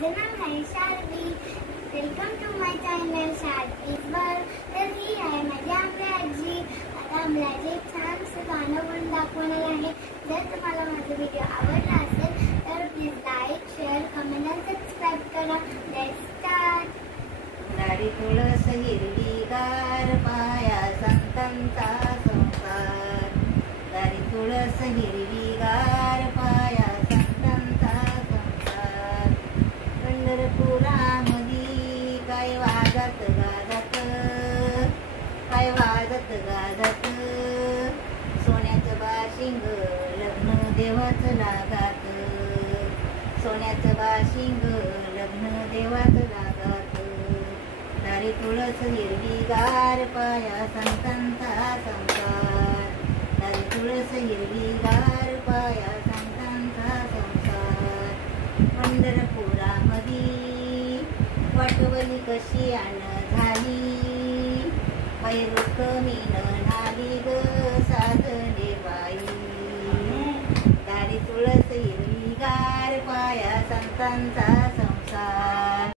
माझं नाव आहे Sharvi. Welcome to my channel Sharvi's world. तर ही आहे माझी आमल्या आजी. आता आमल्याचे छानसं गाणं म्हणून दाखवणार आहे. जर तुम्हाला माझा व्हिडिओ आवडला असेल तर प्लीज लाईक, शेअर, कमेंट आणि सबस्क्राईब करा. Let's start. दाढी तुळस हिरवीगार, पाया संतांचा संसार. दाढी तुळस हिरवीगार, पाया संतांचा संसार. पंढरपुरामधी काय वाजत गाजत, काय वाजत गाजत. सोन्याचं बाशिंग लग्न देवाचं लागात. सोन्याचं बाशिंग लग्न देवाचं लागात. दाढी तुळस हिरवीगार, पाया संतांचा संसार. दाढी तुळस हिरवीगार, पाया संतांचा संसार. पंढरपुरामधी वाटवली कशी आण झाली, बाई रुक्मिण नाली ग साधने बाई. दाढी तुळस हिरवीगार, पाया संतांचा